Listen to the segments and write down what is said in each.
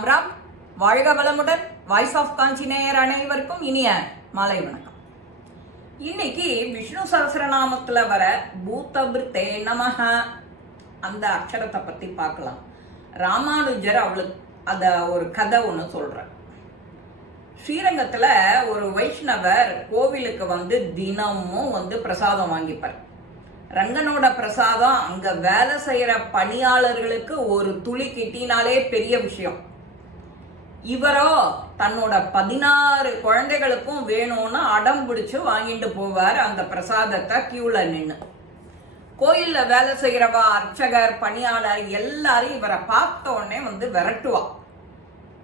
ராம் ராம் வாழ்க வளமுடன். Voice of காஞ்சி நேயர் அனைவருக்கும் இனிய மாலை வணக்கம். இன்னைக்கு விஷ்ணு சகசிரநாமத்துல வர பூத்தபிருத்தே நமக அந்த அக்ஷரத்தை பத்தி பார்க்கலாம். ராமானுஜர் அவளுக்கு அத ஒரு கதை ஒன்று சொல்றார். ஸ்ரீரங்கத்துல ஒரு வைஷ்ணவர் கோவிலுக்கு வந்து தினமும் வந்து பிரசாதம் வாங்கிப்பார். ரங்கனோட பிரசாதம் அங்க வேலை செய்யற பணியாளர்களுக்கு ஒரு துளி கிட்டினாலே பெரிய விஷயம். இவரோ தன்னோட பதினாறு குழந்தைகளுக்கும் வேணும்னு அடம் பிடிச்சு வாங்கிட்டு போவார் அந்த பிரசாதத்தை கியூல நின்று கோயில்ல வேலை செய்யறவா அர்ச்சகர் பணியாளர் எல்லாரும் இவரை பார்த்த உடனே வந்து விரட்டுவா.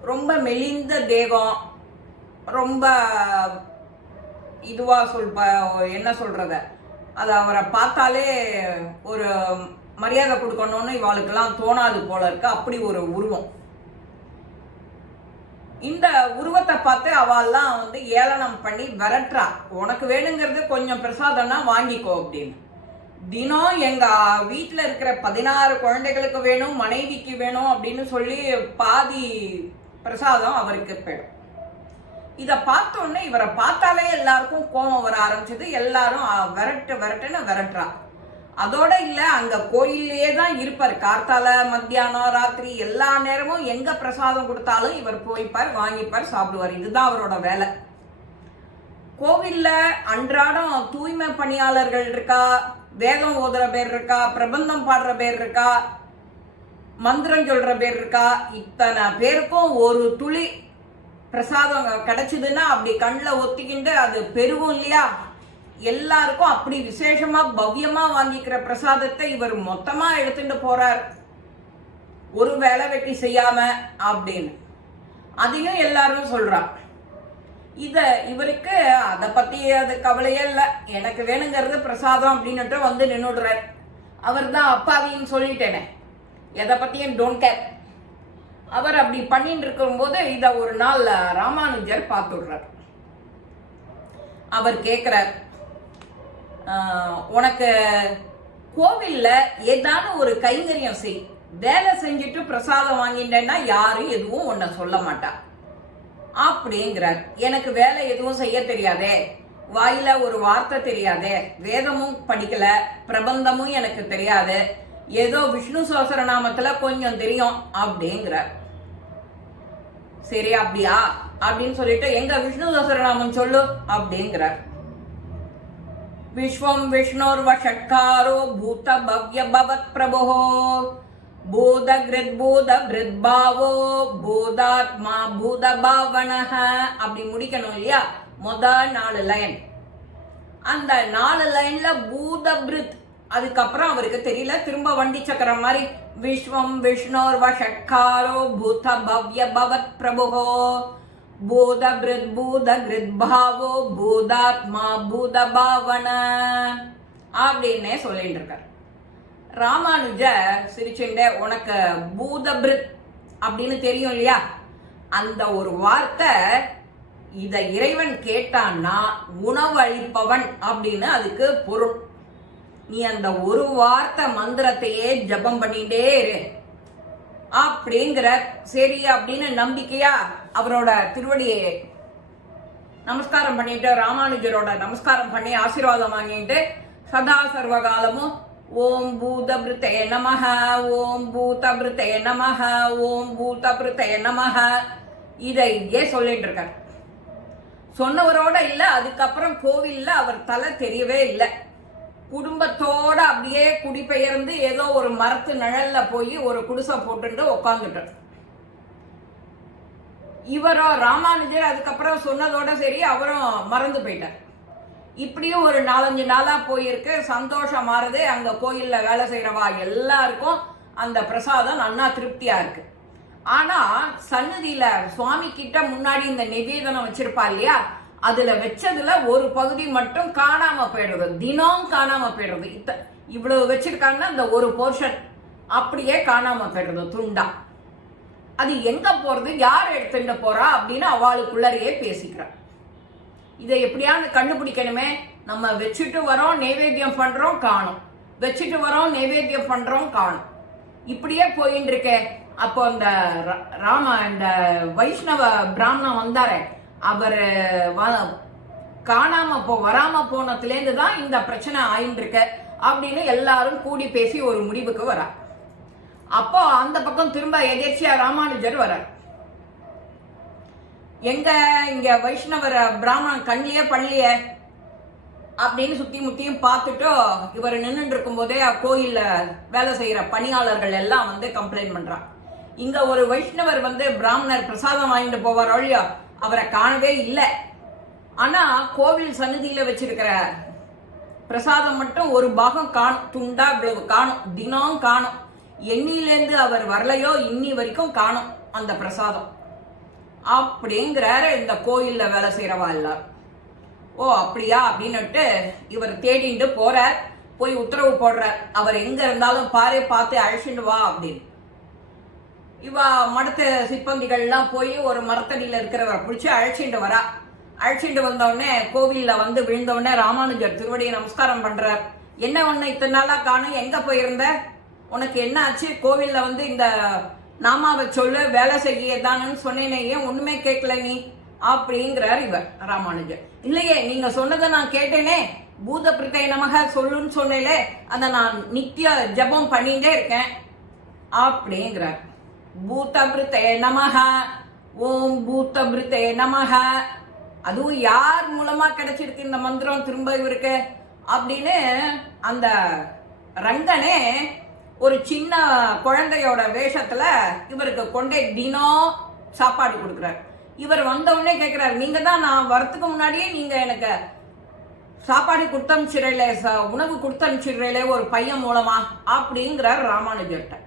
ரொம்ப மெலிந்த தேகம் ரொம்ப இதுவா சொல் என்ன சொல்றத? அது அவரை பார்த்தாலே ஒரு மரியாதை கொடுக்கணும்னு இவாளுக்கெல்லாம் தோணாது போல இருக்கு. அப்படி ஒரு உருவம். இந்த உருவத்தை பார்த்து அவெல்லாம் வந்து ஏளனம் பண்ணி விரட்டுறா. உனக்கு வேணுங்கிறது கொஞ்சம் பிரசாதம்னா வாங்கிக்கோ அப்படின்னு. தினம் எங்க வீட்டில் இருக்கிற பதினாறு குழந்தைகளுக்கு வேணும் மனைவிக்கு வேணும் அப்படின்னு சொல்லி பாதி பிரசாதம் அவருக்கு போயிடும். இதை பார்த்தோன்னே இவரை பார்த்தாலே எல்லாருக்கும் கோபம் வர ஆரம்பிச்சது. எல்லாரும் விரட்டு விரட்டுன்னு விரட்டுறா. அதோட இல்ல அங்க கோயிலே தான் இருப்பார். கார்த்தால மத்தியானம் ராத்திரி எல்லா நேரமும் எங்க பிரசாதம் கொடுத்தாலும் இவர் போய்ப்பார் வாங்கிப்பார் சாப்பிடுவார். இதுதான் அவரோட வேலை. கோவில்ல அன்றாடம் தூய்மை பணியாளர்கள் இருக்கா? வேதம் ஓதுற பேர் இருக்கா? பிரபந்தம் பாடுற பேர் இருக்கா? மந்திரம் சொல்ற பேர் இருக்கா? இத்தனை பேருக்கும் ஒரு துளி பிரசாதம் கிடைச்சதுன்னா அப்படி கண்ணில் ஒத்திக்கிண்டு அது பெருகும் இல்லையா? எல்லாருக்கும் அப்படி விசேஷமா பவ்யமா வாங்கிக்கிற பிரசாதத்தை இவர் மொத்தமா எடுத்துட்டு போறார். ஒரு வேலை வெட்டி செய்யாம அப்படின்னு. அதையும் எல்லாரும் சொல்றா இத இவருக்கு அதை பத்தி அது கவலையே இல்லை. எனக்கு வேணுங்கிறது பிரசாதம் அப்படின்னுட்டு வந்து நின்றுடுறார் அவர் தான் அப்பாவின்னு சொல்லிட்டேனே. எதை பத்தியும் டோன்ட் கேர் அவர் அப்படி பண்ணிட்டு இருக்கும்போது இதை ஒரு நாள் ராமானுஜர் பார்த்துடுறார். அவர் கேட்குறார் உனக்கு கோவில்ல ஏதாவது ஒரு கைங்கரியம் செய். வேலை செஞ்சுட்டு பிரசாதம் வாங்கிட்டேன்னா யாரும் எதுவும் உன்னை சொல்ல மாட்டா. அப்படிங்கிறார். எனக்கு வேலை எதுவும் செய்ய தெரியாதே. வாயில ஒரு வார்த்தை தெரியாதே. வேதமும் படிக்கல. பிரபந்தமும் எனக்கு தெரியாது. ஏதோ விஷ்ணு சோசரநாமத்துல கொஞ்சம் தெரியும் அப்படிங்கிறார். சரி அப்படியா? அப்படின்னு சொல்லிட்டு எங்க விஷ்ணு சோசரநாமம் சொல்லு அப்படிங்கிறார் விஸ்வம் விஷ்ணோர்வ ஷட்காரோ பூத பவ்ய பவத் பிரபோ பூத கிருத் பூத பிருத்பாவோ பூதாத்மா பூத பாவனஹ அப்படி முடிக்கணும் இல்லையா? முத நாலு லைன் அந்த நாலு லைன்ல பூதபிருத். அதுக்கப்புறம் அவருக்கு தெரியல திரும்ப வண்டி சக்கரம் மாதிரி விஸ்வம் விஷ்ணோர் வஷட்காரோ பூத பவ்ய பவத் பிரபுகோ பூத பூத கிருத் பாவோ பூதாத்மா பூத பாவன அப்படின்னே சொல்லிட்டு இருக்கார். ராமானுஜர் சிரிச்சுண்டே உனக்கு பூதபிருத் அப்படின்னு தெரியும் இல்லையா? அந்த ஒரு வார்த்தை இத இறைவன் கேட்டான்னா உணவளிப்பவன் அப்படின்னு அதுக்கு பொருள். நீ அந்த ஒரு வார்த்தை மந்திரத்தையே ஜபம் பண்ணிட்டே இரு. அப்படிங்கிற சரி அப்படின்னு நம்பிக்கையா அவரோட திருவடியை நமஸ்காரம் பண்ணிட்டு ராமானுஜரோட நமஸ்காரம் பண்ணி ஆசீர்வாதம் வாங்கிட்டு சதா சர்வகாலமும் ஓம் பூதபிருத்தே நமஹ ஓம் பூதபிருத்தே நமஹ ஓம் பூதபிருத்தே நமஹ இதை இங்கே சொல்லிட்டு இருக்கார். சொன்னவரோட இல்ல அதுக்கப்புறம் கோவில்ல அவர் தலை தெரியவே இல்லை. குடும்பத்தோட அப்படியே குடிபெயர்ந்து ஏதோ ஒரு மரத்து நிழல்ல போய் ஒரு குடிசை போட்டுட்டு உட்காந்துட்டார் இவரோ ராமானுஜர் அதுக்கப்புறம் சொன்னதோட சரி அவரும் மறந்து போயிட்டார். இப்படியும் ஒரு நாலஞ்சு நாளா போயிருக்கு. சந்தோஷம் மாறுது. அங்க கோயில்ல வேலை செய்யறவா எல்லாருக்கும் அந்த பிரசாதம் நன்னா திருப்தியா இருக்கு. ஆனா சன்னதியில சுவாமி கிட்ட முன்னாடி இந்த நிவேதனம் வச்சிருப்பா இல்லையா? அதுல வச்சதுல ஒரு பகுதி மட்டும் காணாம போயிடுறது தினம் காணாம போயிடுறது இத்த இவ்வளவு வச்சிருக்காங்கன்னா அந்த ஒரு போர்ஷன் அப்படியே காணாம போயிடுறது துண்டா. அது எங்க போறது? யார் எடுத்துட்டு போறா? அப்படின்னு அவளுக்குள்ளரையே பேசிக்கிறா. இதை எப்படியாவது கண்டுபிடிக்கணுமே. நம்ம வச்சுட்டு வரோம் நைவேத்தியம் பண்றோம் காணும். வச்சுட்டு வரோம் நைவேத்தியம் பண்றோம் காணும். இப்படியே போயின்னு இருக்கே. அப்போ அந்த ராம இந்த வைஷ்ணவ பிராமணன் வந்தாரே. அவர் காணாம போ வராம போனதுலேருந்து தான் இந்த பிரச்சனை ஆயின்னு அப்படின்னு எல்லாரும் கூடி பேசி ஒரு முடிவுக்கு வரா அப்போ அந்த பக்கம் திரும்ப எதேச்சியா ராமானுஜர் வரார். எங்க இங்க வைஷ்ணவர் பிராமணன் கண்ணியே பள்ளியே அப்படின்னு சுத்தி முத்தியும் பார்த்துட்டு இவர் நின்றுட்டு இருக்கும்போதே கோயில்ல வேலை செய்யற பணியாளர்கள் எல்லாம் வந்து கம்ப்ளைண்ட் பண்றான் இங்க ஒரு வைஷ்ணவர் வந்து பிராமணர் பிரசாதம் வாங்கிட்டு போவார் இல்லையா? அவரை காணவே இல்லை. ஆனா கோவில் சன்னதியில வச்சிருக்கிற பிரசாதம் மட்டும் ஒரு பாகம் காணும் துண்டா இவ்வளவு காணும் தினம் காணும். எண்ணிலேருந்து அவர் வரலையோ இன்னி வரைக்கும் காணும் அந்த பிரசாதம். அப்படிங்கிறாரு இந்த கோயில்ல வேலை செய்யறவா எல்லாரும். ஓ அப்படியா அப்படின்னுட்டு இவர் தேடிட்டு போறார். போய் உத்தரவு போடுறார். அவர் எங்க இருந்தாலும் பாரு பார்த்து அழைச்சிட்டு வா அப்படின்னு. இவ மடத்து சிப்பந்திகள்லாம் போய் ஒரு மரத்தடியில் இருக்கிறவரை பிடிச்சி அழைச்சிட்டு வரா. அழைச்சிட்டு வந்தவுடனே கோவிலில் வந்து விழுந்தவுடனே ராமானுஜர் திருவடியை நமஸ்காரம் பண்ணுறார் என்ன ஒன்று இத்தனை நாளாக காணும்? எங்கே போயிருந்த? உனக்கு என்ன ஆச்சு? கோவில்ல வந்து இந்த நாமாவை சொல்லு வேலை செய்யதானு சொன்னேனே ஏன் ஒன்றுமே கேட்கல நீ? அப்படிங்கிறார் இவர் ராமானுஜர். இல்லையே நீங்கள் சொன்னதை நான் கேட்டேனே. பூத பிரத்தை நமக சொல்லுன்னு சொன்னேலே அதை நான் நித்திய ஜபம் பண்ணிட்டே இருக்கேன். அப்படிங்கிறார். பூதபிருத்தே நமக ஓம் பூதபிருத்தே நமக அதுவும் யார் மூலமா கிடைச்சிருக்கு இந்த மந்திரம் திரும்ப இவருக்கு? அப்படின்னு அந்த ரங்கனே ஒரு சின்ன குழந்தையோட வேஷத்துல இவருக்கு கொண்டே தினம் சாப்பாடு கொடுக்குறார். இவர் வந்தவுடனே கேட்குறாரு கேட்கிறார் நீங்க தான் நான் வரத்துக்கு முன்னாடியே நீங்க எனக்கு சாப்பாடு கொடுத்தனுச்சிடல உணவு கொடுத்தனுச்சிடுறீங்களே ஒரு பையன் மூலமா? அப்படிங்கிறார் ராமானுஜர்கிட்ட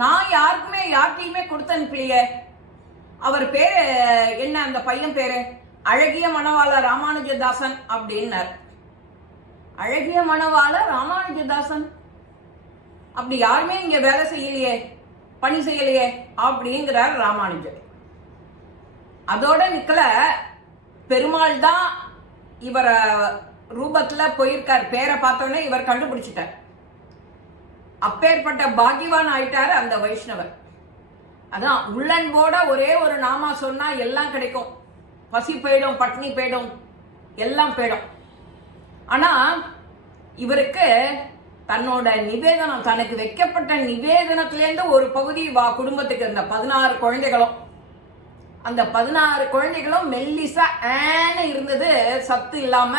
நான் யாருக்குமே யார்கிட்டயுமே கொடுத்து அனுப்பலையே அவர் பேரு என்ன அந்த பையன் பேரு? அழகிய மணவாள ராமானுஜதாசன் அப்படின்னார். அழகிய மனவாள ராமானுஜதாசன். அப்படி யாருமே இங்க வேலை செய்யலையே பணி செய்யலையே அப்படிங்கிறார் ராமானுஜர். அதோட நிக்கல பெருமாள் தான் இவர ரூபத்துல போயிருக்கார். பேரை பார்த்தோன்னே இவர் கண்டுபிடிச்சிட்டார். அப்பேற்பட்ட பாகிவான் ஆயிட்டாரு அந்த வைஷ்ணவர். அதான் உள்ளன்போட ஒரே ஒரு நாமா சொன்னா எல்லாம் கிடைக்கும். பசி போயிடும் பட்னி போயிடும் எல்லாம் போயிடும். ஆனா இவருக்கு தன்னோட நிவேதனம் தனக்கு வைக்கப்பட்ட நிவேதனத்திலேருந்து ஒரு பகுதி வா குடும்பத்துக்கு இருந்த பதினாறு குழந்தைகளும். அந்த பதினாறு குழந்தைகளும் மெல்லிசா ஏன்னு இருந்தது சத்து இல்லாம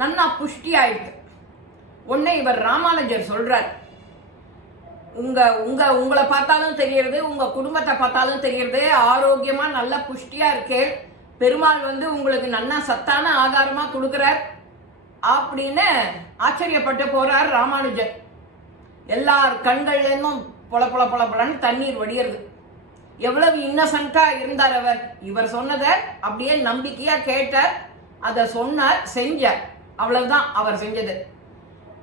நன்னா புஷ்டி ஆயிடுது உடனே இவர் ராமானுஜர் சொல்றார். உங்கள் உங்கள் உங்களை பார்த்தாலும் தெரியறது உங்கள் குடும்பத்தை பார்த்தாலும் தெரியறது. ஆரோக்கியமாக நல்ல புஷ்டியாக இருக்கு. பெருமாள் வந்து உங்களுக்கு நல்லா சத்தான ஆதாரமாக கொடுக்குறார். அப்படின்னு ஆச்சரியப்பட்டு போகிறார் ராமானுஜர். எல்லார் கண்கள்லேருந்தும் பொல பொல பொல பொலன்னு தண்ணீர் வடியறது. எவ்வளவு இன்னசென்ட்டாக இருந்தார் அவர். இவர் சொன்னதை அப்படியே நம்பிக்கையாக கேட்டார். அதை சொன்னார் செஞ்சார். அவ்வளவுதான் அவர் செஞ்சது.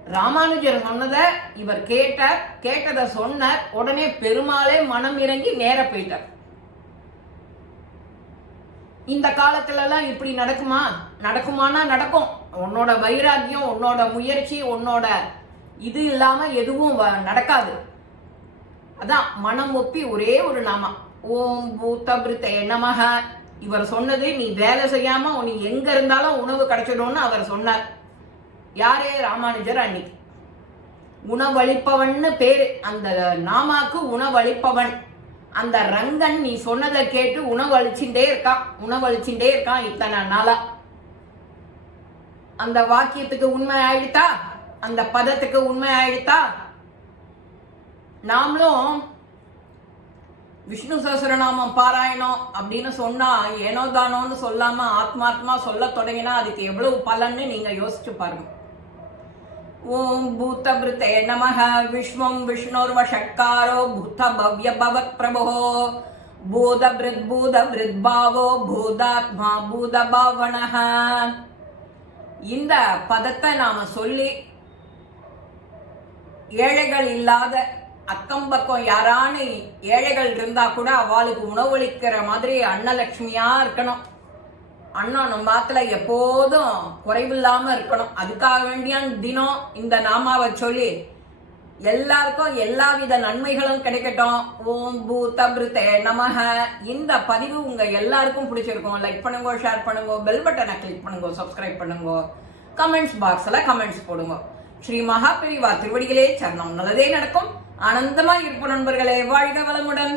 ராமானுஜர் சொன்னதை இவர் கேட்டார். கேட்டதை சொன்னார். உடனே பெருமாளே மனம் இறங்கி நேர போயிட்டார். இந்த காலத்துலலாம் இப்படி நடக்குமா? நடக்குமானா நடக்கும். உன்னோட வைராக்கியம் உன்னோட முயற்சி உன்னோட இது இல்லாம எதுவும் வ- நடக்காது. அதான் மனம் ஒப்பி ஒரே ஒரு நாமா. ஓம் பூத்தபிருத்தே நமக இவர் சொன்னது நீ வேலை செய்யாம நீ எங்க இருந்தாலும் உணவு கிடைச்சிடும்னு அவர் சொன்னார். யாரே ராமானுஜர் அன்னைக்கு உணவளிப்பவன்னு பேரு. அந்த நாமாக்கு உணவளிப்பவன். அந்த ரங்கன் நீ சொன்னதை கேட்டு உணவளிச்சுட்டே இருக்கான் உணவளிச்சுட்டே இருக்கான் இத்தனை நாளா? அந்த வாக்கியத்துக்கு உண்மை ஆயிடுதா அந்த பதத்துக்கு உண்மை ஆயிடுதா நாமளும் விஷ்ணு சஹஸ்ரநாமம் பாராயணம் அப்படின்னு சொன்னா ஏனோ தானோன்னு சொல்லாம ஆத்மாத்மா சொல்ல தொடங்கினா அதுக்கு எவ்வளவு பலன்னு நீங்க யோசிச்சு பாருங்க. ஓம் பூத்தபிருத்தே நமः விஷ்வம் விஷ்ணுர்வஷட்காரோ பூத பவ்ய பவத் பிரபோ பூதபிருத் பூதபிருத்பாவோ பூதாத்மா பூத பாவனः இந்த பதத்தை நாம சொல்லி ஏழைகள் இல்லாத அக்கம் பக்கம் யாரானு ஏழைகள் இருந்தா கூட அவளுக்கு உணவளிக்கிற மாதிரி அன்னலட்சுமியா இருக்கணும். அண்ணன் நம்ம ஆத்துல எப்போதும் குறைவில்லாம இருக்கணும். அதுக்காக வேண்டிய தினம் இந்த நாமாவை சொல்லி எல்லாருக்கும் எல்லா வித நன்மைகளும் கிடைக்கட்டும். ஓம் பூத பிருத்தே நமஹ இந்த பதிவு உங்க எல்லாருக்கும் பிடிச்சிருக்கும். லைக் பண்ணுங்க ஷேர் பண்ணுங்க பெல் பட்டனை கிளிக் பண்ணுங்க சப்ஸ்கிரைப் பண்ணுங்க. கமெண்ட்ஸ் பாக்ஸ்ல கமெண்ட்ஸ் போடுங்க. ஸ்ரீ மகா பிரிவா திருவடிகளே சரணம். நல்லதே நடக்கும். ஆனந்தமா இருப்போம் நண்பர்களே. வாழ்க வளமுடன்.